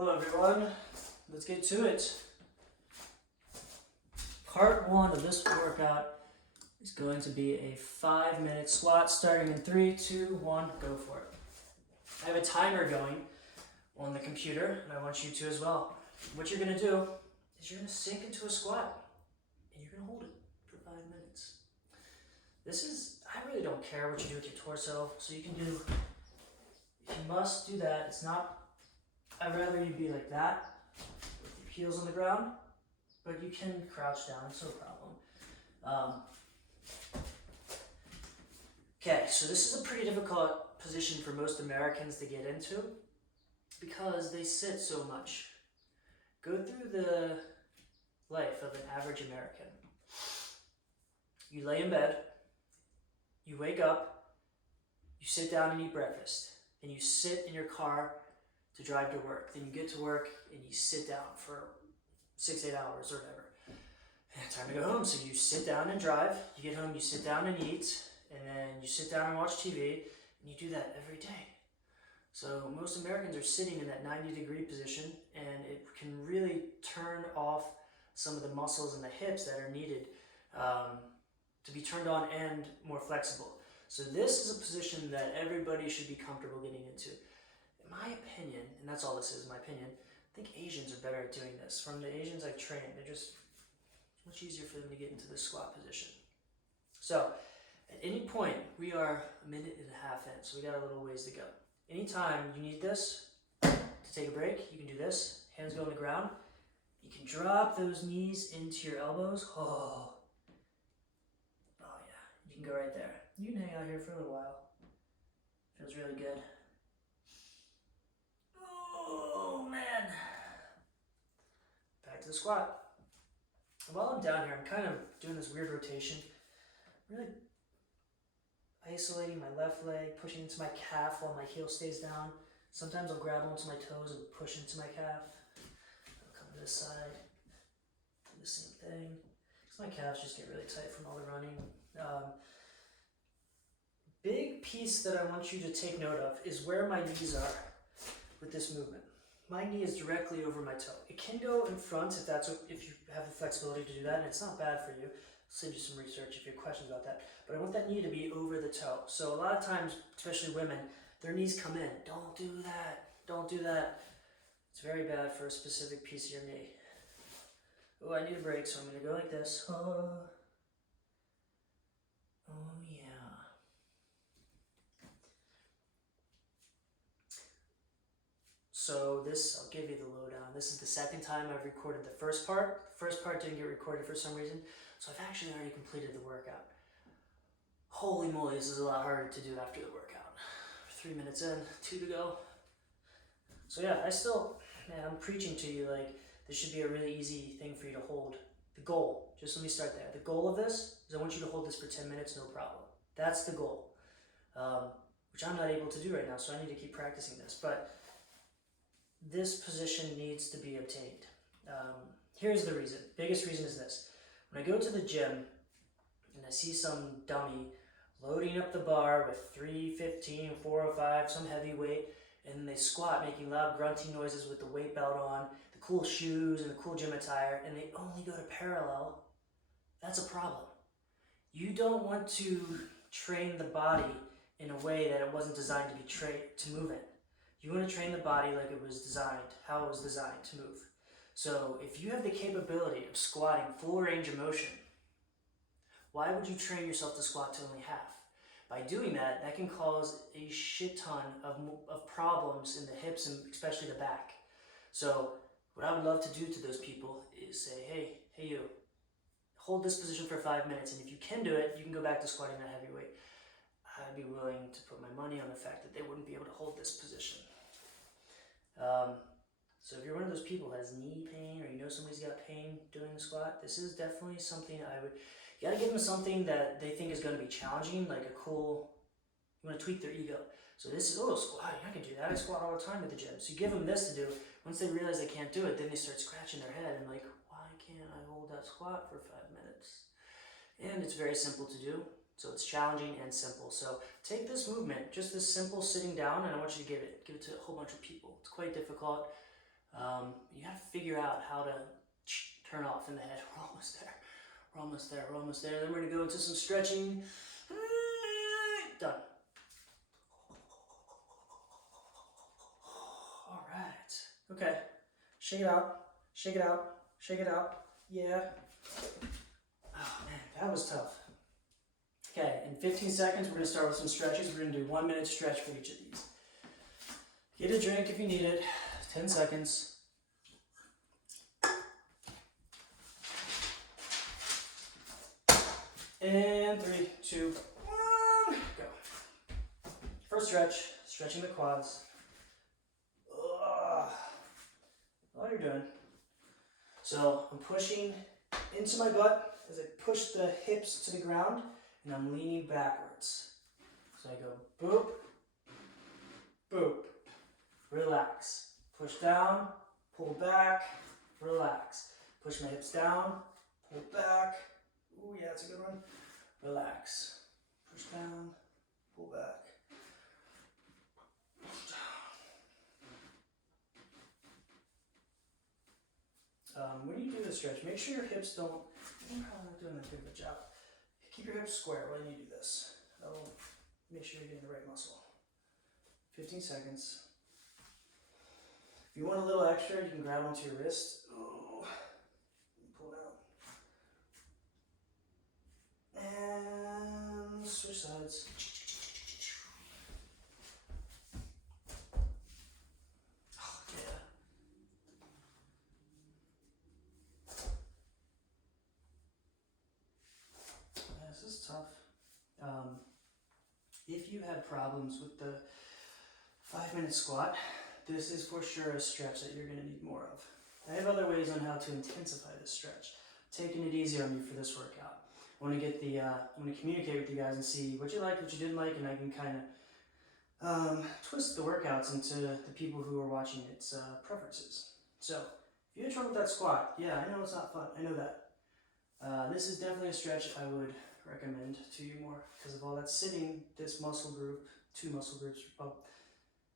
Hello everyone, let's get to it. Part 1 of this workout is going to be a 5-minute squat starting in 3, 2, 1, go for it. I have a timer going on the computer and I want you to as well. What you're going to do is you're going to sink into a squat and you're going to hold it for 5 minutes. I really don't care what you do with your torso, so you can do, if you must do that, I'd rather you be like that, with your heels on the ground, but you can crouch down, it's no problem. Okay, so this is a pretty difficult position for most Americans to get into because they sit so much. Go through the life of an average American. You lay in bed, you wake up, you sit down and eat breakfast, then you sit in your car to drive to work. Then you get to work and you sit down for 6-8 hours or whatever. And time to go home. So you sit down and drive. You get home, you sit down and eat, and then you sit down and watch TV, and you do that every day. So most Americans are sitting in that 90-degree position, and it can really turn off some of the muscles in the hips that are needed to be turned on and more flexible. So this is a position that everybody should be comfortable getting into. In my opinion, and that's all this is, my opinion, I think Asians are better at doing this. From the Asians I've trained, it's much easier for them to get into the squat position. So, at any point, we are 1.5 minutes in, so we got a little ways to go. Anytime you need this to take a break, you can do this. Hands go on the ground. You can drop those knees into your elbows. Oh yeah, you can go right there. You can hang out here for a little while. Feels really good. Oh man. Back to the squat. While I'm down here, I'm kind of doing this weird rotation. Really isolating my left leg, pushing into my calf while my heel stays down. Sometimes I'll grab onto my toes and push into my calf. I'll come to this side, do the same thing. Because my calves just get really tight from all the running. Big piece that I want you to take note of is where my knees are with this movement. My knee is directly over my toe. It can go in front if you have the flexibility to do that, and it's not bad for you. I'll send you some research if you have questions about that. But I want that knee to be over the toe. So a lot of times, especially women, their knees come in. Don't do that. Don't do that. It's very bad for a specific piece of your knee. Oh, I need a break, so I'm going to go like this. Oh yeah. So I'll give you the lowdown. This is the second time I've recorded the first part. The first part didn't get recorded for some reason, so I've actually already completed the workout. Holy moly, this is a lot harder to do after the workout. 3 minutes in, 2 to go. So yeah, I'm preaching to you like this should be a really easy thing for you to hold. The goal, just let me start there. The goal of this is I want you to hold this for 10 minutes, no problem. That's the goal, which I'm not able to do right now, so I need to keep practicing this. But this position needs to be obtained. Here's the reason. Biggest reason is this. When I go to the gym and I see some dummy loading up the bar with 315, 405, some heavy weight, and they squat making loud grunting noises with the weight belt on, the cool shoes and the cool gym attire, and they only go to parallel, that's a problem. You don't want to train the body in a way that it wasn't designed to move in. You want to train the body like it was designed, how it was designed to move. So if you have the capability of squatting full range of motion, why would you train yourself to squat to only half? By doing that, that can cause a shit ton of problems in the hips and especially the back. So what I would love to do to those people is say, hey you, hold this position for 5 minutes, and if you can do it, you can go back to squatting that heavy weight. I'd be willing to put my money on the fact that they wouldn't be able to hold this position. So if you're one of those people who has knee pain, or you know somebody's got pain doing the squat, this is definitely something you gotta give them something that they think is gonna be challenging, like you wanna tweak their ego. So this is, squatting, I can do that, I squat all the time at the gym. So you give them this to do. Once they realize they can't do it, then they start scratching their head and like, why can't I hold that squat for 5 minutes? And it's very simple to do. So it's challenging and simple. So take this movement, just this simple sitting down, and I want you to give it to a whole bunch of people. It's quite difficult. You gotta figure out how to turn off in the head. We're almost there. We're almost there. We're almost there. Then we're gonna go into some stretching. Done. All right. Okay. Shake it out. Shake it out. Shake it out. Yeah. Oh man, that was tough. Okay, in 15 seconds, we're gonna start with some stretches. We're gonna do 1 minute stretch for each of these. Get a drink if you need it. 10 seconds. And 3, 2, 1, go. First stretch, stretching the quads. All you're doing. So I'm pushing into my butt as I push the hips to the ground, and I'm leaning backwards. So I go boop, boop, relax. Push down, pull back, relax. Push my hips down, pull back. Ooh, yeah, that's a good one. Relax. Push down, pull back. Push down. When you do this stretch, make sure your hips don't, I'm probably not doing that good of a job. Keep your hips square when you do this. That'll make sure you're getting the right muscle. 15 seconds. If you want a little extra, you can grab onto your wrist. Oh, pull it out. And switch sides. Oh, yeah. This is tough. If you had problems with the 5-minute squat, this is for sure a stretch that you're going to need more of. I have other ways on how to intensify this stretch. I'm taking it easy on you for this workout. I want to get the, I want to communicate with you guys and see what you like, what you didn't like, and I can kind of twist the workouts into the people who are watching its preferences. So, if you had trouble with that squat, yeah, I know it's not fun. I know that. This is definitely a stretch I would recommend to you more because of all that sitting. This muscle group, 2 muscle groups. Well,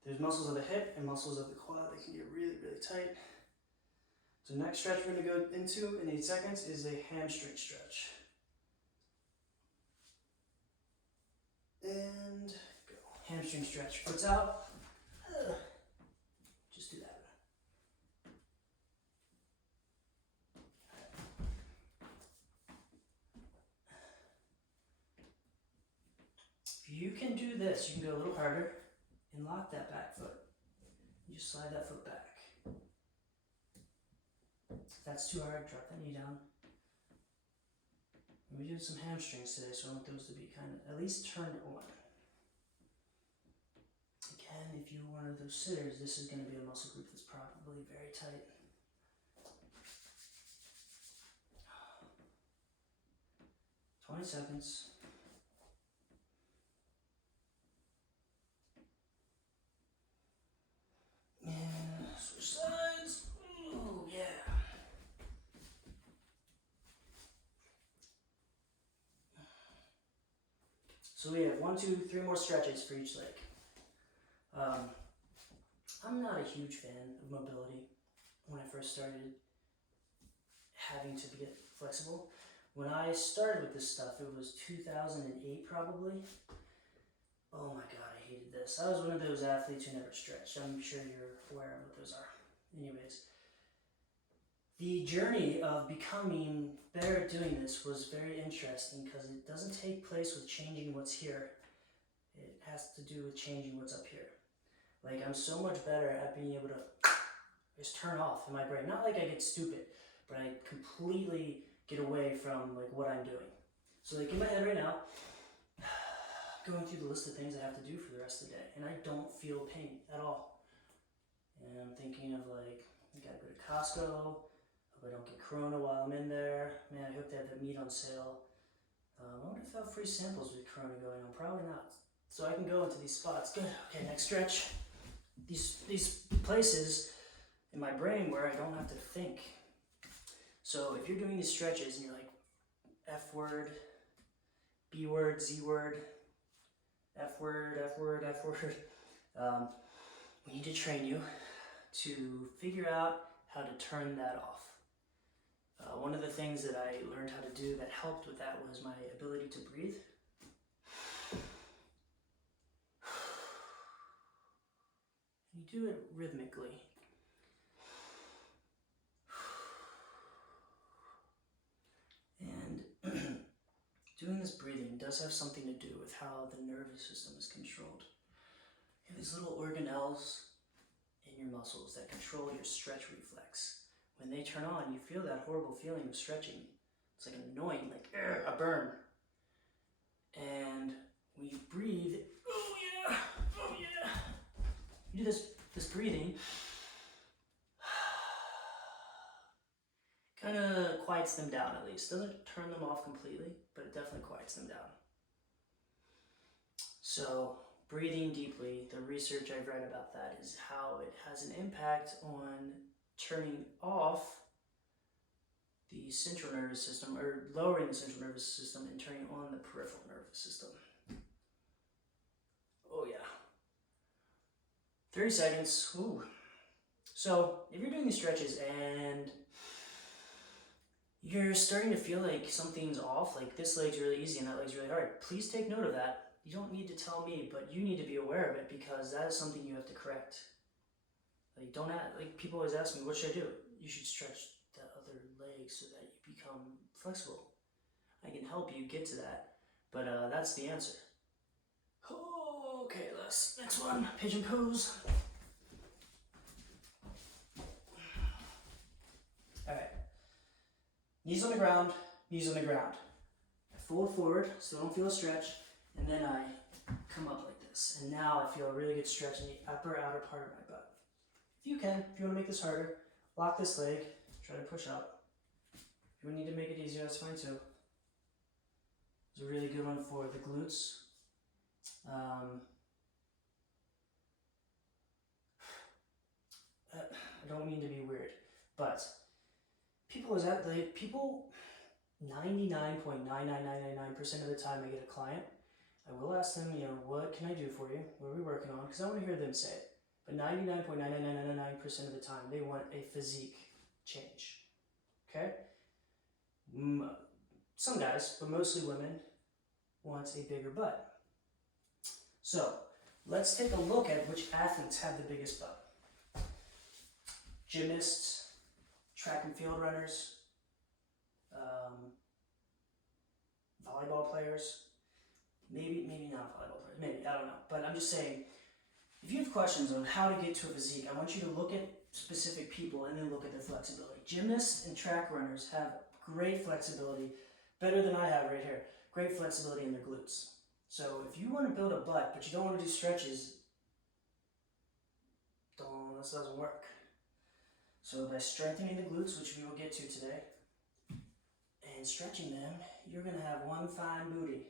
there's muscles of the hip and muscles of the quad that can get really, really tight. So next stretch we're going to go into in 8 seconds is a hamstring stretch. And go. Hamstring stretch. Foot's out. Just do that. If you can do this, you can go a little harder and lock that back foot. You just slide that foot back. If that's too hard, drop that knee down. And we did some hamstrings today, so I want those to be kind of at least turned on. Again, if you're one of those sitters, this is going to be a muscle group that's probably very tight. 20 seconds. And switch sides. Ooh, yeah. So we have 1, 2, 3 more stretches for each leg. I'm not a huge fan of mobility when I first started having to get flexible. When I started with this stuff, it was 2008 probably. Oh my god, I hated this. I was one of those athletes who never stretched. I'm sure you're aware of what those are. Anyways, the journey of becoming better at doing this was very interesting because it doesn't take place with changing what's here. It has to do with changing what's up here. Like, I'm so much better at being able to just turn off in my brain. Not like I get stupid, but I completely get away from like what I'm doing. So like in my head right now, going through the list of things I have to do for the rest of the day, and I don't feel pain at all. And I'm thinking of like, I gotta go to Costco, hope I don't get corona while I'm in there. Man, I hope they have that meat on sale. I wonder if they'll have free samples with corona going on. Probably not. So I can go into these spots. Good. Okay, next stretch. These places in my brain where I don't have to think. So if you're doing these stretches and you're like, F word, B word, Z word, F word, F word, F word, we need to train you to figure out how to turn that off. One of the things that I learned how to do that helped with that was my ability to breathe. You do it rhythmically. And doing this breathing does have something to do with how the nervous system is controlled. You have these little organelles in your muscles that control your stretch reflex. When they turn on, you feel that horrible feeling of stretching. It's like annoying, like a burn. And when you breathe, oh yeah, oh yeah. You do this breathing, kind of quiets them down at least. Doesn't turn them off completely, but it definitely quiets them down. So breathing deeply, the research I've read about that is how it has an impact on turning off the central nervous system, or lowering the central nervous system and turning on the peripheral nervous system. Oh yeah. 30 seconds. Ooh. So if you're doing these stretches and you're starting to feel like something's off, like this leg's really easy and that leg's really hard, please take note of that. You don't need to tell me, but you need to be aware of it, because that is something you have to correct. Like, don't ask, like, people always ask me, what should I do? You should stretch the other leg so that you become flexible. I can help you get to that, but that's the answer. Oh, okay, next one, pigeon pose. All right, knees on the ground, knees on the ground. I fold forward, so I don't feel a stretch, and then I come up like this. And now I feel a really good stretch in the upper outer part of my butt. If you want to make this harder, lock this leg, try to push up. If you need to make it easier, that's fine too. It's a really good one for the glutes. I don't mean to be weird, but people 99.99999% of the time I get a client, I will ask them, what can I do for you? What are we working on? Because I want to hear them say it. But 99.99999% of the time, they want a physique change. Okay? Some guys, but mostly women, want a bigger butt. So, let's take a look at which athletes have the biggest butt. Gymnasts, track and field runners, volleyball players, maybe not volleyball players, maybe, I don't know. But I'm just saying, if you have questions on how to get to a physique, I want you to look at specific people and then look at their flexibility. Gymnasts and track runners have great flexibility, better than I have right here. Great flexibility in their glutes. So if you want to build a butt, but you don't want to do stretches, this doesn't work. So by strengthening the glutes, which we will get to today, and stretching them, you're going to have one fine booty.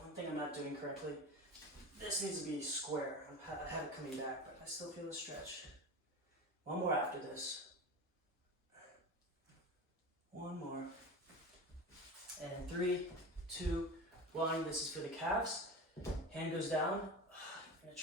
One thing I'm not doing correctly, this needs to be square. I have it coming back, but I still feel the stretch. One more after this. One more. And 3, 2, 1. This is for the calves. Hand goes down. I'm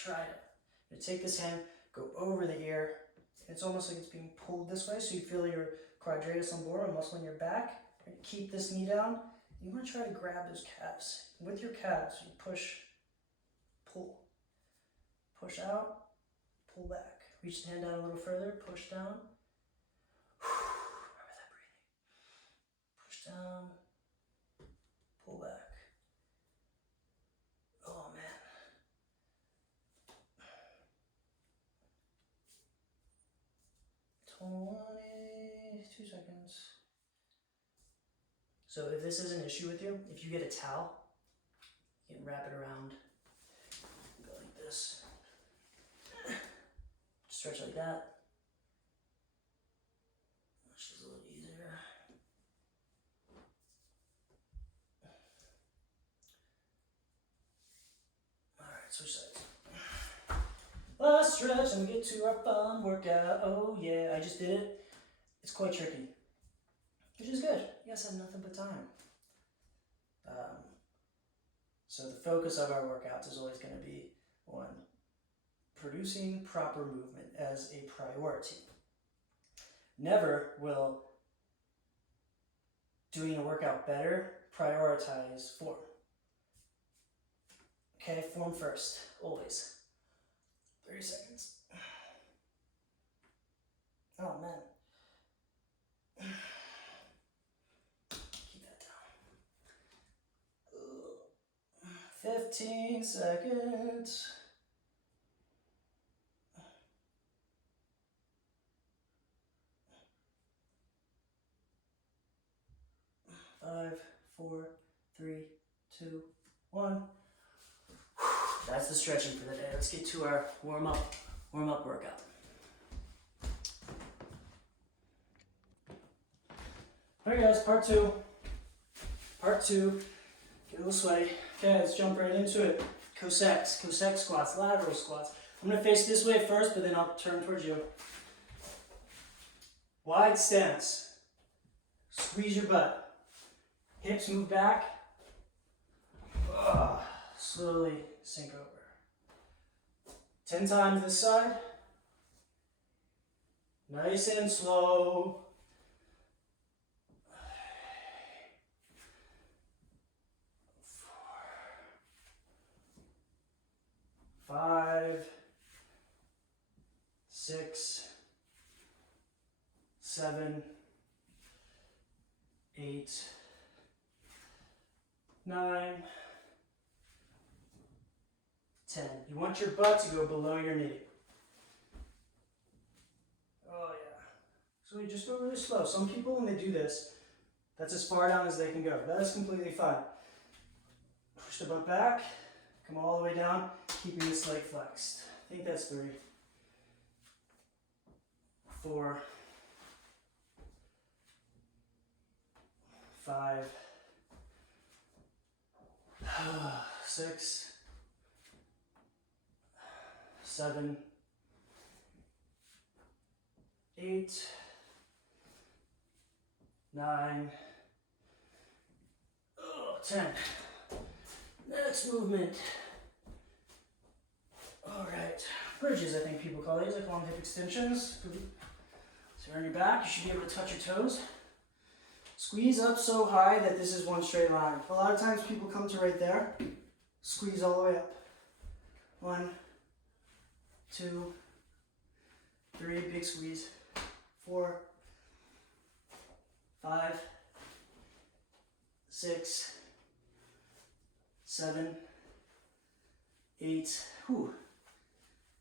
going to take this hand, go over the ear. It's almost like it's being pulled this way, so you feel your quadratus lumborum, muscle in your back. Keep this knee down. You want to try to grab those calves. With your calves, you push, pull. Push out, pull back. Reach the hand down a little further, push down. Remember that breathing. Push down, pull back. Oh man. 22 seconds. So if this is an issue with you, if you get a towel, you can wrap it around, go like this, stretch like that, which is a little easier. Alright, switch sides. Last stretch and we get to our fun workout. Oh yeah, I just did it. It's quite tricky, which is good. You guys have nothing but time. So the focus of our workouts is always going to be on producing proper movement as a priority. Never will doing a workout better prioritize form. Okay, form first, always. 30 seconds. Oh man. Keep that down. 15 seconds. 5, 4, 3, 2, 1. That's the stretching for the day. Let's get to our warm up workout. Alright guys, part two. Get a little sweaty. Okay, let's jump right into it. Cossack squats, lateral squats. I'm gonna face this way first, but then I'll turn towards you. Wide stance. Squeeze your butt. Hips move back. Slowly sink over. 10 times this side. Nice and slow. 4, 5, 6, 7, 8, 9, 10. You want your butt to go below your knee. Oh yeah. So you just go really slow. Some people, when they do this, that's as far down as they can go. That is completely fine. Push the butt back, come all the way down, keeping this leg flexed. I think that's 3, 4, 5, 6, 7, 8, 9, 10. Next movement. All right, bridges I think people call these. I call them hip extensions. So you're on your back, you should be able to touch your toes. Squeeze up so high that this is one straight line. A lot of times people come to right there, squeeze all the way up. 1, 2, 3, big squeeze. 4, 5, 6, 7, 8,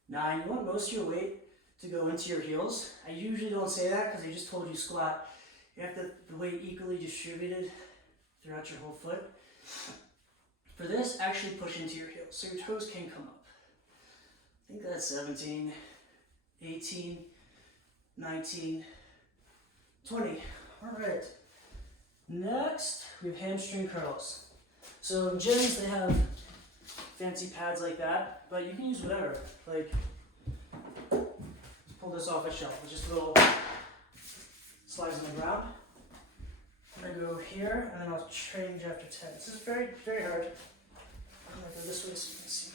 9. You want most of your weight to go into your heels. I usually don't say that because I just told you squat. You have the weight equally distributed throughout your whole foot. For this, actually push into your heels so your toes can come up. I think that's 17, 18, 19, 20. All right. Next, we have hamstring curls. So in gyms, they have fancy pads like that, but you can use whatever. Like, pull this off a shelf. It's just a little slides on the ground. I'm gonna go here, and then I'll change after 10. This is very, very hard. I'm gonna go this way so you can see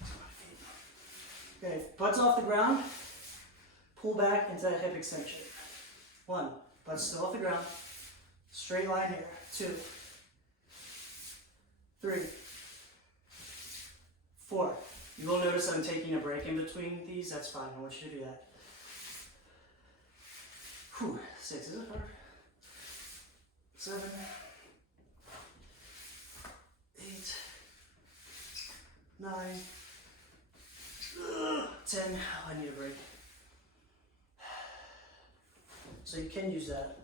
my feet. Okay, butt's off the ground. Pull back into that hip extension. 1, butt's still off the ground. Straight line here. 2, 3, 4. You will notice I'm taking a break in between these. That's fine. I want you to do that. 6. Is it hard? 7, 8, 9, 10. Oh, I need a break. So you can use that.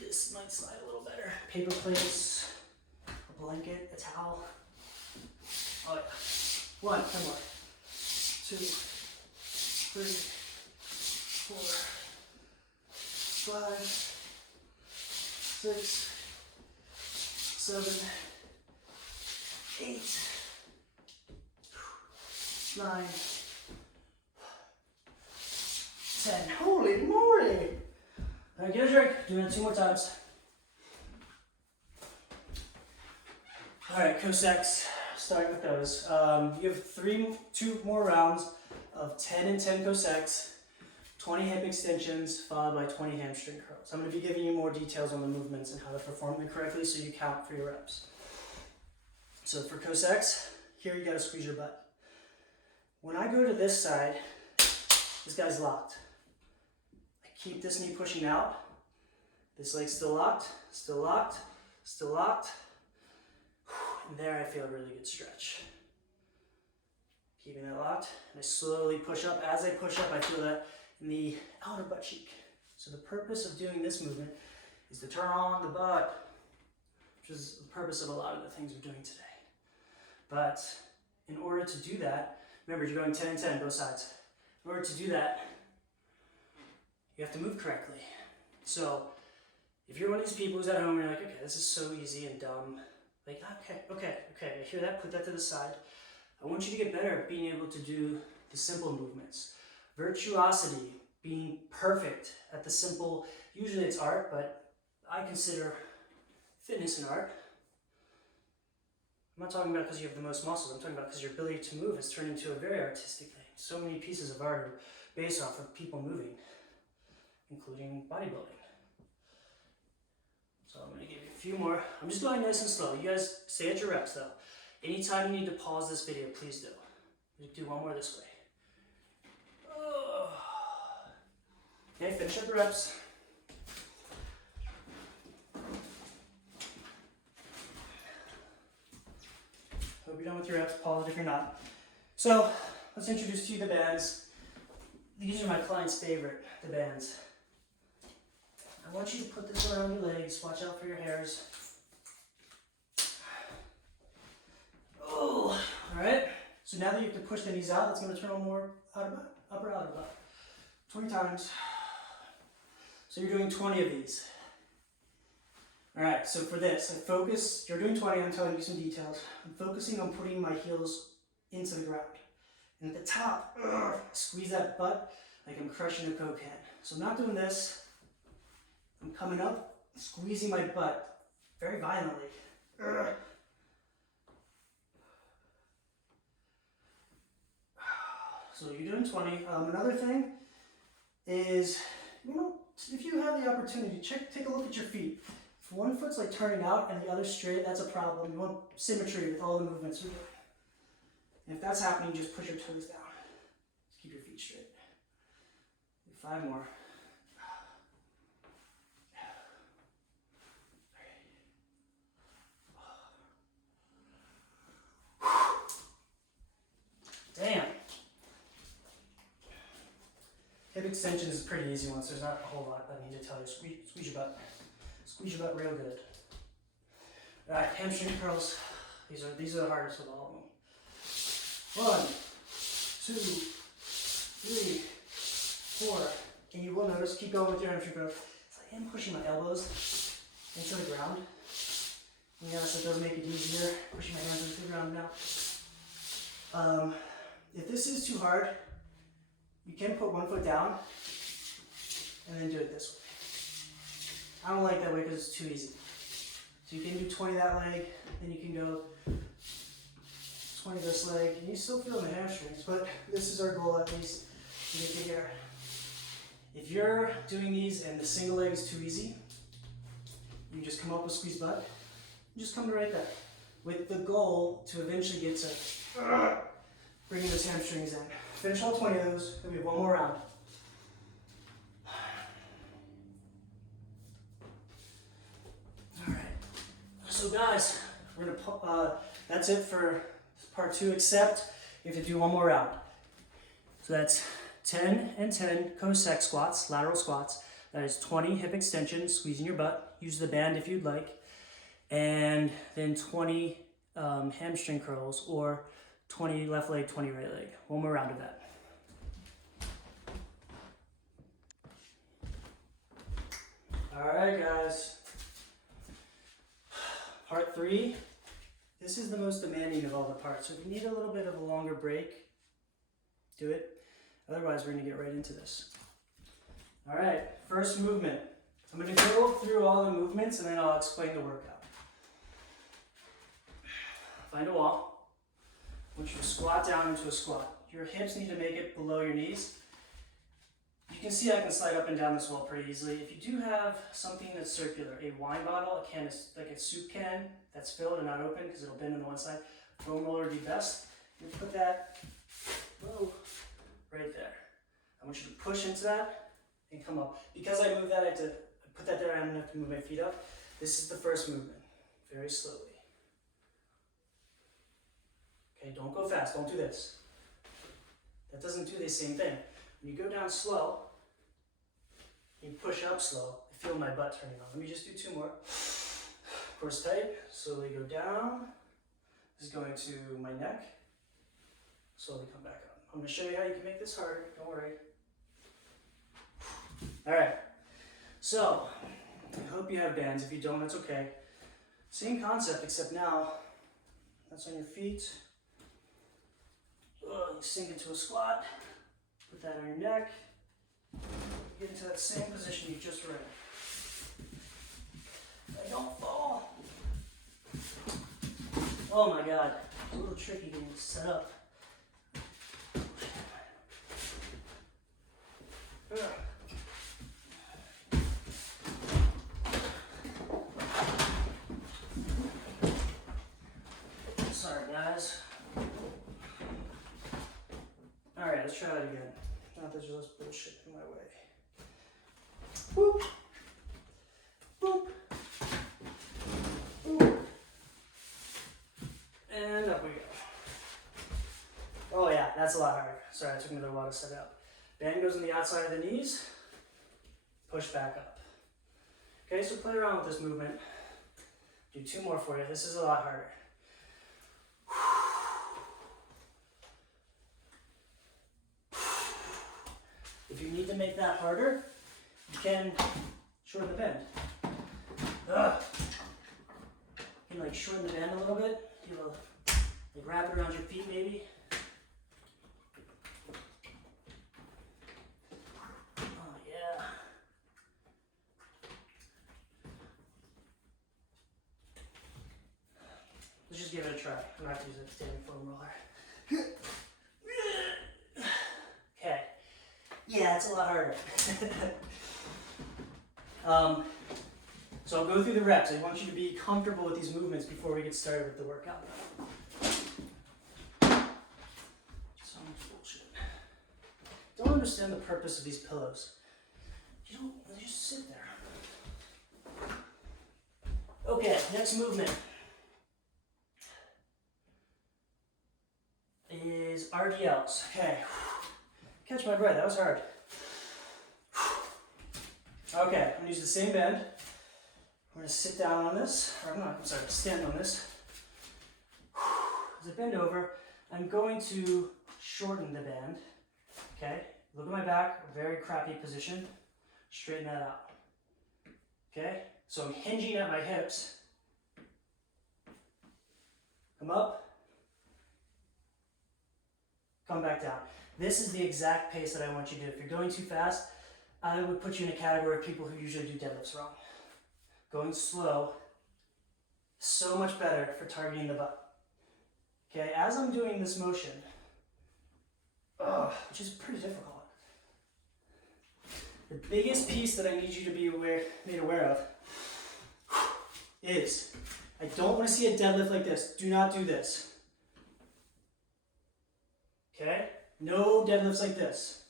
This might slide a little better. Paper plates, a blanket, a towel. Oh yeah. 1, 10 more. 2, 3, 4, 5, 6, 7, 8, 9, 10. Holy moly! All right, get a drink. Doing it 2 more times. All right, Cossacks starting with those. You have two more rounds of 10 and 10 Cossacks, 20 hip extensions, followed by 20 hamstring curls. I'm going to be giving you more details on the movements and how to perform them correctly so you count for your reps. So for Cossacks, here you got to squeeze your butt. When I go to this side, this guy's locked. I keep this knee pushing out. This leg's still locked, still locked, still locked. And there I feel a really good stretch. Keeping that locked, and I slowly push up. As I push up, I feel that in the outer butt cheek. So the purpose of doing this movement is to turn on the butt, which is the purpose of a lot of the things we're doing today. But in order to do that, remember you're going 10 and 10, both sides. In order to do that, you have to move correctly. So if you're one of these people who's at home and you're like, okay, this is so easy and dumb, like, okay, I hear that, put that to the side. I want you to get better at being able to do the simple movements. Virtuosity, being perfect at the simple, usually it's art, but I consider fitness an art. I'm not talking about because you have the most muscles, I'm talking about because your ability to move has turned into a very artistic thing. So many pieces of art are based off of people moving, including bodybuilding. So I'm going to give you a few more. I'm just going nice and slow. You guys stay at your reps though. Anytime you need to pause this video, please do. You do one more this way. Okay, finish up the reps. Hope you're done with your reps. Pause it if you're not. So let's introduce to you the bands. These are my client's favorite, the bands. I want you to put this around your legs. Watch out for your hairs. Oh, all right. So now that you have to push the knees out, that's going to turn on more upper outer butt. 20 times. So you're doing 20 of these. All right, so for this, I focus, you're doing 20, I'm telling you some details. I'm focusing on putting my heels into the ground. And at the top, squeeze that butt like I'm crushing a Coke can. So I'm not doing this. I'm coming up, squeezing my butt very violently. So you're doing 20. Another thing is, if you have the opportunity, take a look at your feet. If one foot's like turning out and the other straight, that's a problem. You want symmetry with all the movements we're doing. And if that's happening, just push your toes down. Just keep your feet straight. 5 more. Damn. Hip extension is a pretty easy one, so there's not a whole lot I need to tell you. Squeeze your butt. Squeeze your butt real good. Alright, hamstring curls. These are the hardest of all of them. 1, 2, 3, 4. And you will notice, keep going with your hamstring curls. It's like I'm pushing my elbows into the ground. And yes, it does make it easier. Pushing my hands into the ground now. If this is too hard, you can put one foot down and then do it this way. I don't like that way because it's too easy. So you can do 20 that leg, then you can go 20 this leg, and you still feel the hamstrings, but this is our goal at least to get to here. If you're doing these and the single leg is too easy, you just come up with squeeze butt, and just come to right there, with the goal to eventually get to bringing those hamstrings in. Finish all 20 of those, then we have one more round. Alright, so guys, we're gonna that's it for part 2, except you have to do one more round. So that's 10 and 10 Cossack squats, lateral squats. That is 20 hip extensions, squeezing your butt. Use the band if you'd like. And then 20 hamstring curls, or 20 left leg, 20 right leg. One more round of that. All right, guys. Part 3. This is the most demanding of all the parts. So if you need a little bit of a longer break, do it. Otherwise, we're gonna get right into this. All right, first movement. I'm gonna go through all the movements and then I'll explain the workout. Find a wall. want you to squat down into a squat. Your hips need to make it below your knees. You can see I can slide up and down this wall pretty easily. If you do have something that's circular, a wine bottle, a can, like a soup can that's filled and not open because it'll bend on the one side, foam roller would be best. You put that right there. I want you to push into that and come up. Because I move that, I have to put that there, I'm gonna have to move my feet up. This is the first movement, very slowly. Okay, don't go fast, don't do this. That doesn't do the same thing. When you go down slow, you push up slow, I feel my butt turning on. Let me just do 2 more. Course tight, slowly go down. This is going to my neck. Slowly come back up. I'm gonna show you how you can make this harder, don't worry. All right, so I hope you have bands. If you don't, that's okay. Same concept, except now that's on your feet. You sink into a squat, put that on your neck, get into that same position you just were in. I don't fall. Oh my God, it's a little tricky getting this set up. Sorry guys. Alright, let's try that again. Not that there's bullshit in my way. Whoop. Whoop. Whoop. And up we go. Oh yeah, that's a lot harder. Sorry, it took me a little while to set it up. Band goes on the outside of the knees. Push back up. Okay, so play around with this movement. Do 2 more for you. This is a lot harder. If you need to make that harder, you can shorten the bend. You can like shorten the band a little bit. You know, like wrap it around your feet maybe. Oh yeah. Let's just give it a try. I'm not using a standing foam roller. Okay. Yeah, it's a lot harder. So I'll go through the reps. I want you to be comfortable with these movements before we get started with the workout. So much bullshit. Don't understand the purpose of these pillows. You just sit there. Okay, next movement is RDLs. Okay, catch my breath, that was hard. Okay, I'm gonna use the same bend. I'm gonna sit down on this, or I'm sorry, stand on this. As I bend over, I'm going to shorten the band. Okay, look at my back, very crappy position. Straighten that out. Okay, so I'm hinging at my hips. Come up. Come back down. This is the exact pace that I want you to do. If you're going too fast, I would put you in a category of people who usually do deadlifts wrong. Going slow, so much better for targeting the butt. Okay, as I'm doing this motion, which is pretty difficult, the biggest piece that I need you to be made aware of is, I don't want to see a deadlift like this. Do not do this. Okay? No deadlifts like this.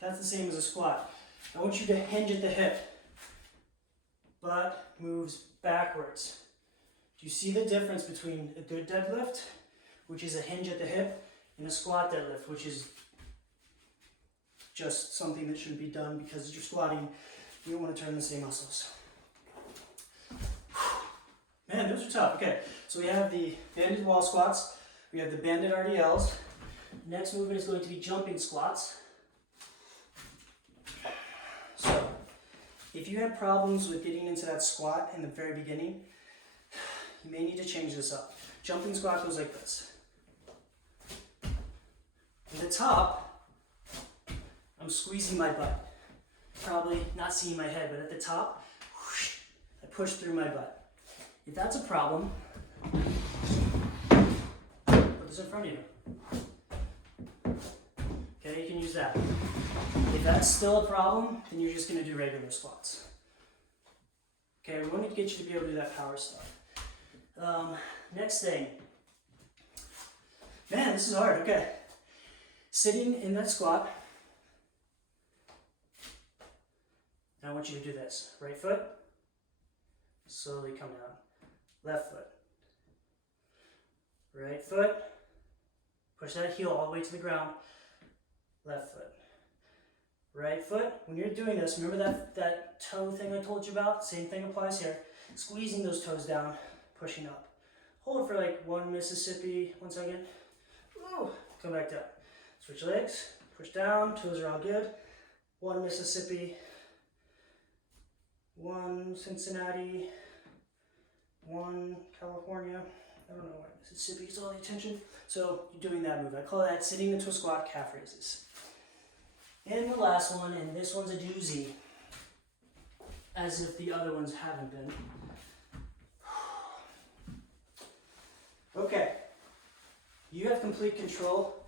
That's the same as a squat. I want you to hinge at the hip. Butt moves backwards. Do you see the difference between a good deadlift, which is a hinge at the hip, and a squat deadlift, which is just something that shouldn't be done because you're squatting, you don't want to turn the same muscles. Man, those are tough. Okay, so we have the banded wall squats, we have the banded RDLs. Next movement is going to be jumping squats. So, if you have problems with getting into that squat in the very beginning, you may need to change this up. Jumping squat goes like this. At the top, I'm squeezing my butt. Probably not seeing my head, but at the top, whoosh, I push through my butt. If that's a problem, what's in front of you. Okay, you can use that. If that's still a problem, then you're just gonna do regular squats. Okay, we want to get you to be able to do that power stuff. Next thing. Man, this is hard, okay. Sitting in that squat. Now I want you to do this. Right foot, slowly come down. Left foot. Right foot, push that heel all the way to the ground. Left foot. Right foot, when you're doing this, remember that toe thing I told you about? Same thing applies here. Squeezing those toes down, pushing up. Hold for like 1 Mississippi, 1 second. Ooh, come back down. Switch legs, push down, toes are all good. 1 Mississippi, 1 Cincinnati, 1 California. I don't know why Mississippi gets all the attention. So you're doing that move. I call that sitting into a squat, calf raises. And the last one, and this one's a doozy, as if the other ones haven't been. Okay, you have complete control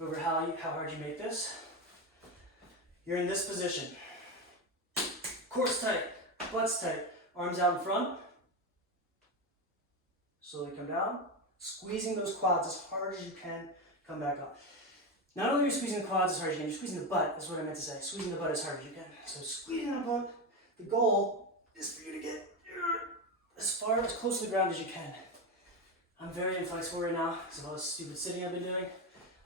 over how hard you make this. You're in this position. Core's tight, butt's tight, arms out in front. Slowly come down, squeezing those quads as hard as you can, come back up. Not only are you squeezing the quads as hard as you can, you're squeezing the butt, is what I meant to say. Squeezing the butt as hard as you can. So squeezing the butt, the goal is for you to get as far, as close to the ground as you can. I'm very inflexible right now because of all this stupid sitting I've been doing.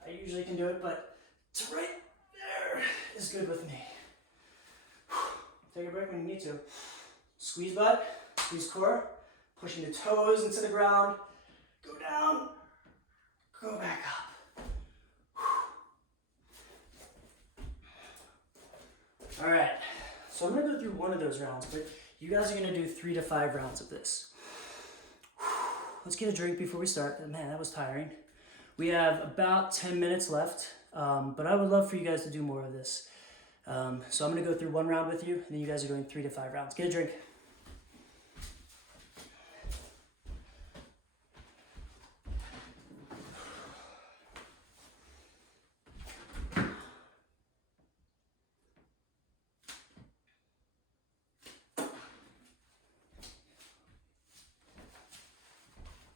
I usually can do it, but to right there is good with me. Take a break when you need to. Squeeze butt, squeeze core, pushing the toes into the ground, go down, go back up. All right, so I'm gonna go through one of those rounds, but you guys are gonna do 3 to 5 rounds of this. Let's get a drink before we start. Man, that was tiring. We have about 10 minutes left, but I would love for you guys to do more of this. So I'm gonna go through 1 round with you, and then you guys are doing 3 to 5 rounds. Get a drink.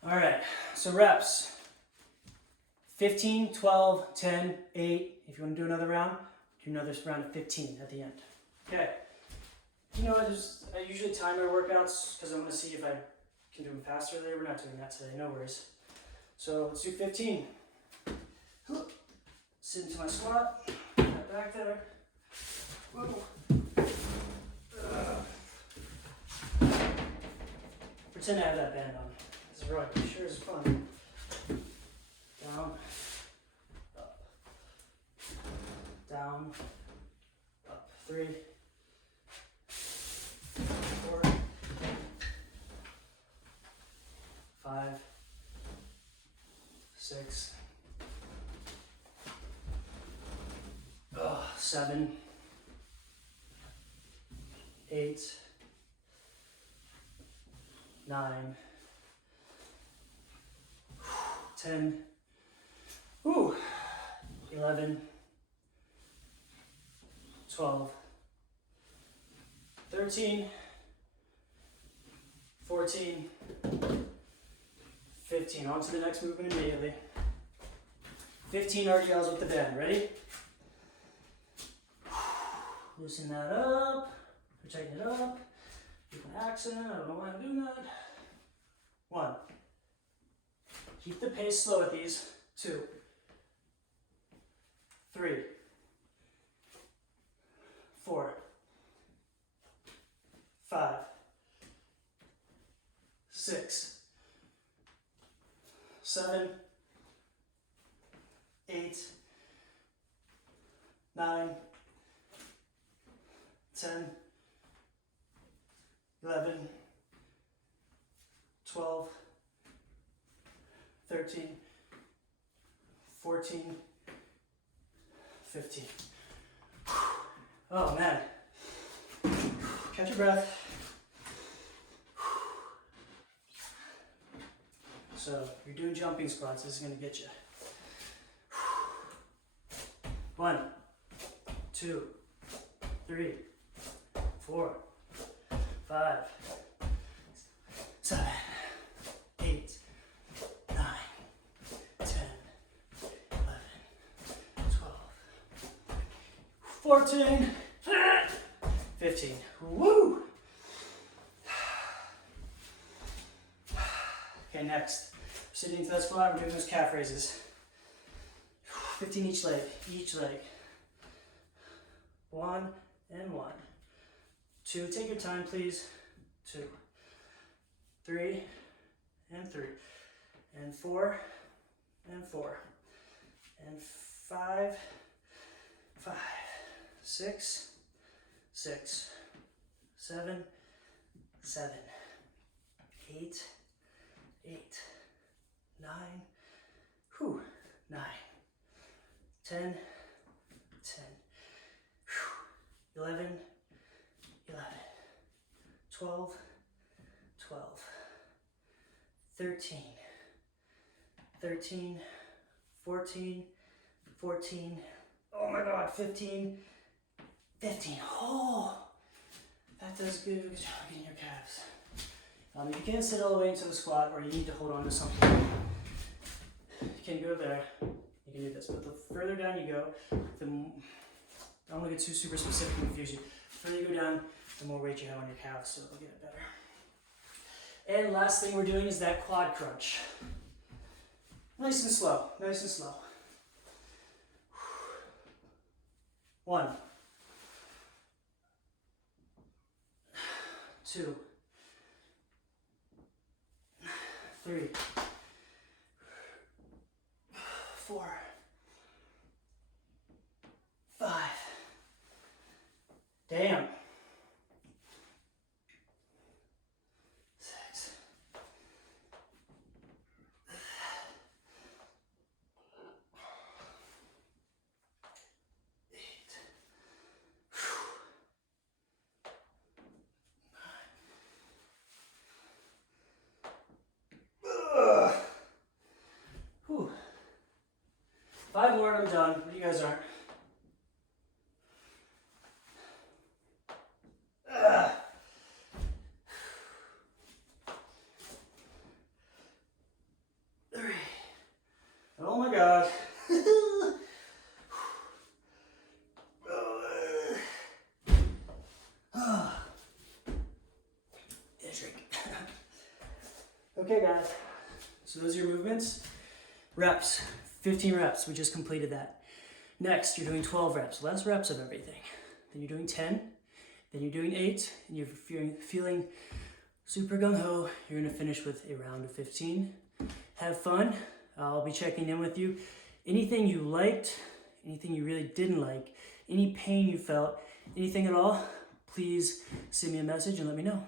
All right, so reps. 15, 12, 10, 8. If you want to do another round, do another round of 15 at the end. Okay. You know, I usually time my workouts because I want to see if I can do them faster today. We're not doing that today, no worries. So let's do 15. Sit into my squat, get back there. Whoa. Pretend I have that band on. This is right, sure is fun. Down, up, down, up. 3, 4, 5, 6, 7, 8, 9, 10, 11, 12, 13, 14, 15. On to the next movement immediately. 15 RDLs with the band. Ready? Loosen that up, or tighten it up. Keep an accent. I don't know why I'm doing that. 1. Keep the pace slow with these. 2, 3, 4, 5, 6, 7, 8, 9, 10, 11, 12, 13, 14, 15. Oh man. Catch your breath. So you're doing jumping squats, this is gonna get you. 1, 2, 3, 4, 5, 7, 8, 9, 10, 11, 12, 14, 15. Woo! Okay, next. Sitting to that squat, we're doing those calf raises. 15 each leg, each leg. 1 and 1. 2, take your time please. 2, 3 and 3. And 4 and 4. And 5, 5, 6, 6, 7, 7, 8, 8, 9, 9, 10, 10, 11, 11, 12, 12, 13, 13, 14, 14, oh my god, 15, 15, oh, that does good, good job getting your calves. If you can't sit all the way into the squat or you need to hold on to something, you can go there, you can do this, but the further down you go, I don't want to get too super specific and confuse you. The further you go down, the more weight you have on your calves, so it'll get it better. And last thing we're doing is that quad crunch. Nice and slow, nice and slow. 1, 2, 3, 4, 5. Damn. 6. 8. Whew. 5 more and I'm done, but you guys aren't. Oh my god. Okay guys, so those are your movements. Reps, 15 reps, we just completed that. Next, you're doing 12 reps, less reps of everything. Then you're doing 10, then you're doing 8, and you're feeling super gung-ho. You're gonna finish with a round of 15. Have fun. I'll be checking in with you. Anything you liked, anything you really didn't like, any pain you felt, anything at all, please send me a message and let me know.